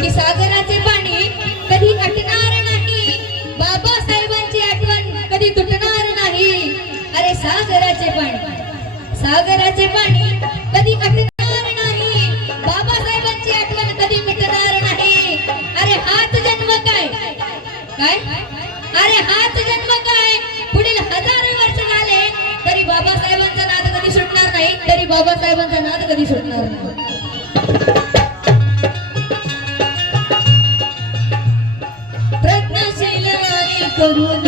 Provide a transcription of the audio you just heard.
की सागराचे पाणी कधी आटणार नाही, बाबासाहेबांची आठवण कधी तुटणार नाही। अरे सागराचे पाणी कधी आटणार नाही, बाबासाहेबांची आठवण कधी मिटणार नाही। अरे हाच जन्म काय अरे हाच जन्म काय, पुढील हजारो वर्ष झाले तरी बाबासाहेबांचा नाद कधी सुटणार नाही, तरी बाबासाहेबांचा नाद कधी सुटणार नाही। प्रज्ञाशील आणि करून